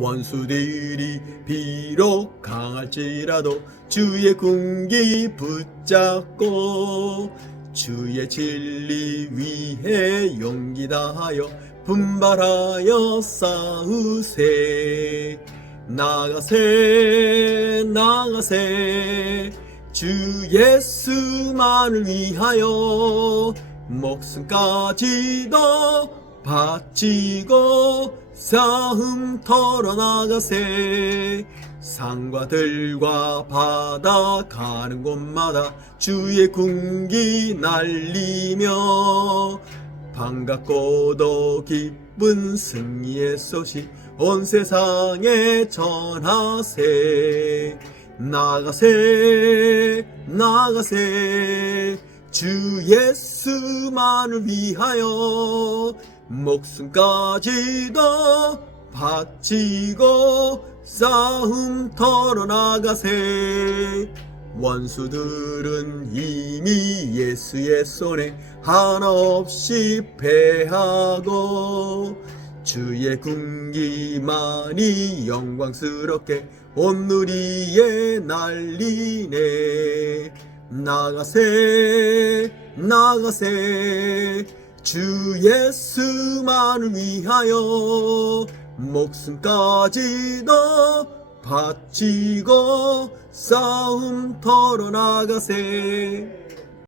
원수들이 비록 강할지라도 주의 군기 붙잡고 주의 진리 위해 용기 다하여 분발하여 싸우세. 나가세 나가세. 주 예수만을 위하여 목숨까지도 바치고 싸움 털어 나가세. 산과 들과 바다 가는 곳마다 주의 군기 날리며 반갑고도 기쁜 승리의 소식 온 세상에 전하세. 나가세 나가세. 주 예수만을 위하여 목숨까지도 바치고 싸움 털어 나가세. 원수들은 이미 예수의 손에 하나 없이 패하고 주의 군기만이 영광스럽게 온 누리에 날리네. 나가세 나가세 주 예수만을 위하여 목숨까지 도 바치고 싸움 털어 나가세